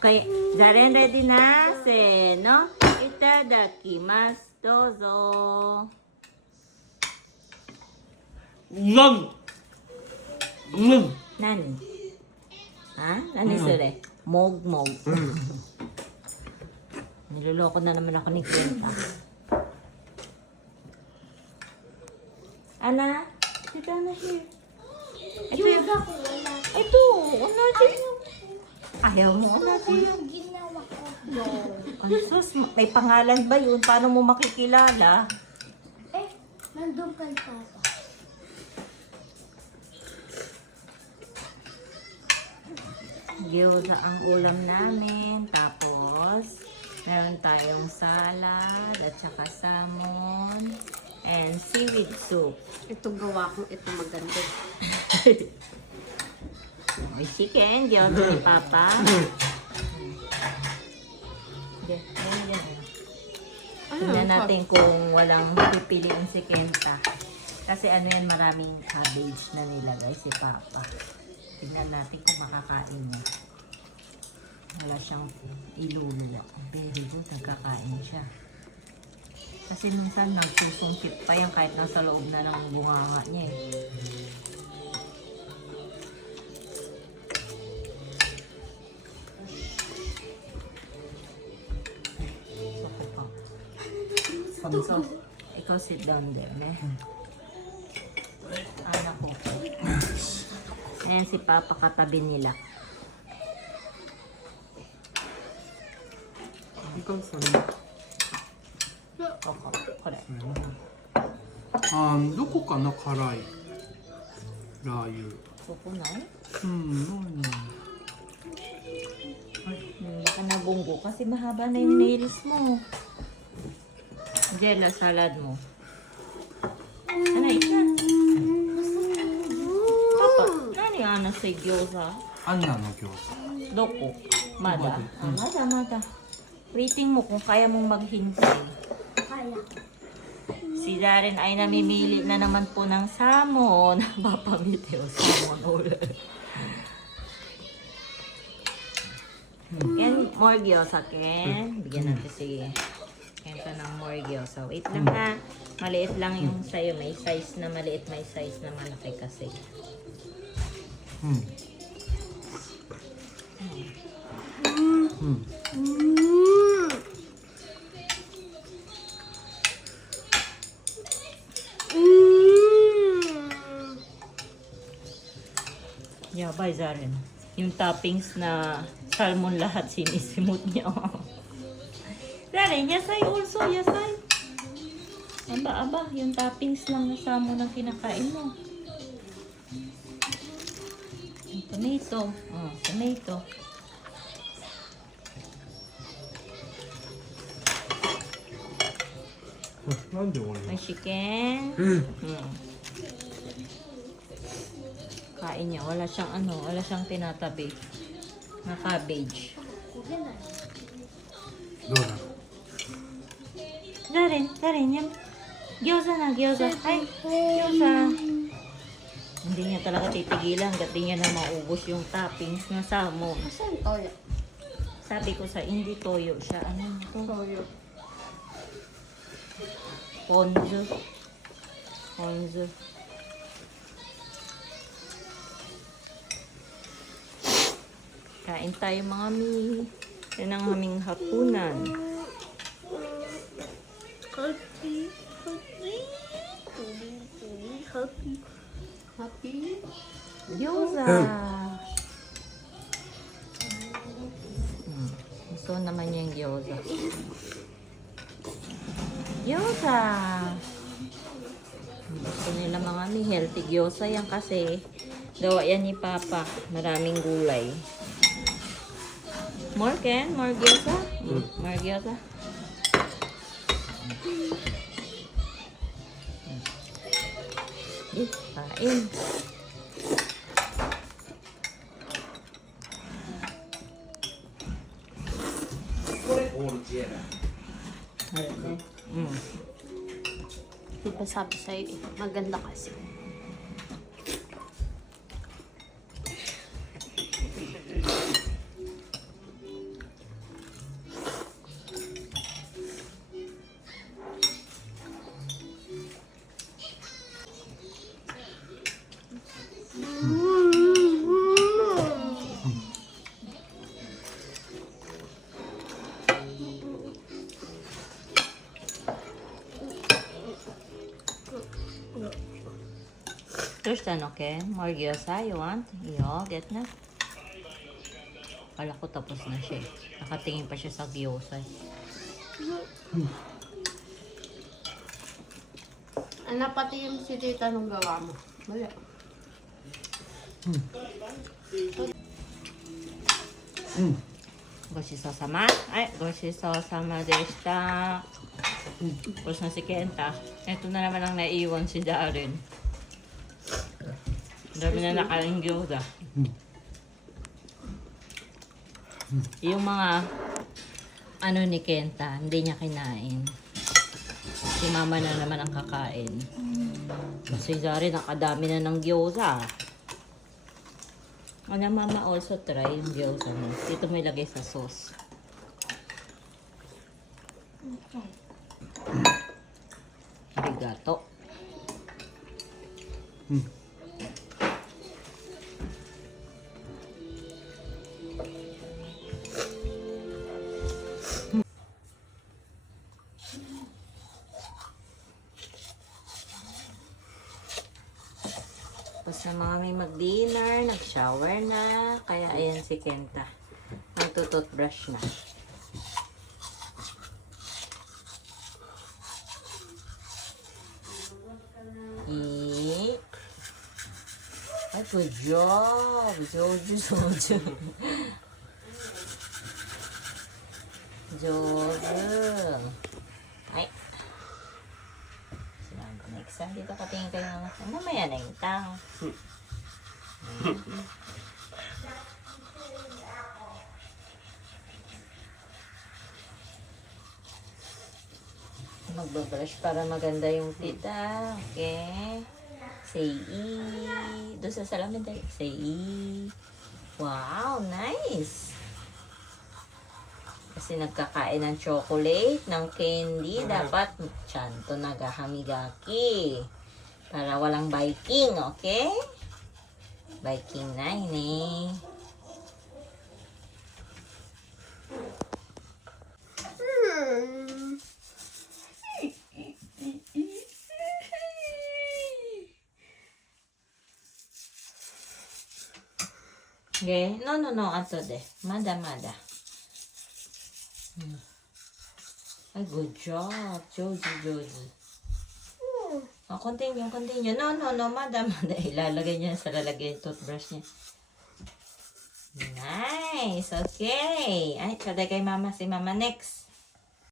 Okay, Zaren ready na? Se, no? Itadakimasu. Dozo. Nani? Ha? Nani sure? Mog. Niloloko na naman ako ni Kwenta. Ana? Sit down na here. Ito yung... Ito! Unasin yung... Ayaw mo, unasin yung... Ginawa ko. Ang sus, may pangalan ba yun? Paano mo makikilala? Nandun kay Papa. Gyoza ang ulam namin. Tapos, meron tayong salad at saka salmon and seaweed soup. Ito gawa ko, ito maganda. May chicken, gyoza ni Papa. Tingnan natin kung walang pipiliin si Kenta. Kasi ano yan, maraming cabbage na nilagay si Papa. Tingnan natin kung makakain niya. Wala siyang iluluwa. Very good, nagkakain siya. Kasi minsan nagsusungkit pa yan kahit nasa loob na ng bunganga niya eh. So, ikaw sit down there, ne? Anak ko. Ayan si Papa katabi nila. Ikaw sa Koko, correct. どこかな辛いラー油 Koko na eh. Baka nabunggo kasi mahaba na yung nails mo. Jella, salad mo. Ano yan? Papa, nani ana sa gyoza? アンナの餃子 Doko? Mada? Mada. Mada. Rating mo kung kaya mong maghintay. Kaya. Si Darren ay namimili na naman po ng salmon. Papamili o salmon ulit. Ken, more gyoza, Ken. Bigyan natin si Kenta ng more gyoza. Wait lang ha. Maliit lang yung sa'yo. May size na maliit, may size na malaki kasi. Yabay, Zaren. Yung toppings na salmon lahat sinisimot niya. Zaren, yasay also, yasay. Aba, yung toppings lang na salmon ang kinakain mo. Yung tomato. Tomato. May chicken. Kain niya. Wala siyang tinatabi. Na cabbage. どうだろう Darin, yan. Gyoza na, gyoza. Ay, gyoza. Hindi niya talaga titigilan. Hanggat di niya na maubos yung toppings na salmon. Saan toyo? Sabi ko sa hindi toyo siya. Ano ito? Toyo. Ponzu. Kain tayo mga mi. Yan ang aming hapunan. Happy. Gyoza. Gusto naman niya yung gyoza. Gyoza. Gusto nila mga mi. Healthy gyoza yan kasi gawa yan ni Papa. Maraming gulay. More, Ken? More gyoza? More gyoza? Kain. Di ba sabi sa'yo maganda kasi. understand, okay? More gyoza, you want? Yo, get na. Kala ko tapos na siya. Nakatingin pa siya sa gyoza. Ano pati yung si tita nung gawa mo? Wala. Goshisosama. Ay, goshisosama deshita. Tapos na si Kenta. Ito na naman ang naiwan si Darren. Dami na nakaling gyoza. Yung mga ano ni Kenta, hindi niya kinain. Si mama na naman ang kakain. Kasi Darren, nakadami na ng gyoza. Ano, mama also try yung gyoza mo. Ito may lagay sa sauce. Arigato. Tapos na mga may mag-dinner, nag-shower na. Kaya ayan si Kenta. Nagtututbrush na. Ay, good job! Jojo, Jojo. Jojo. Ay. Next time, dito ka tingin kayo naman. Mamaya na yung tao. Magbabrush para maganda yung tita. Okay. Say E. Doon sa salamin tayo. Say E. Wow, nice. Kasi nagkakain ng chocolate, ng candy, dapat tsanto nagahamigaki. Para walang biking, okay? Biking na ini. Okay? No, ato de. Mada. Ay, good job. Joji. Oh, continue. No, madam. Ilalagay niya sa lalagyan yung toothbrush niya. Nice. Okay. Ay, saday kay mama. Si mama next.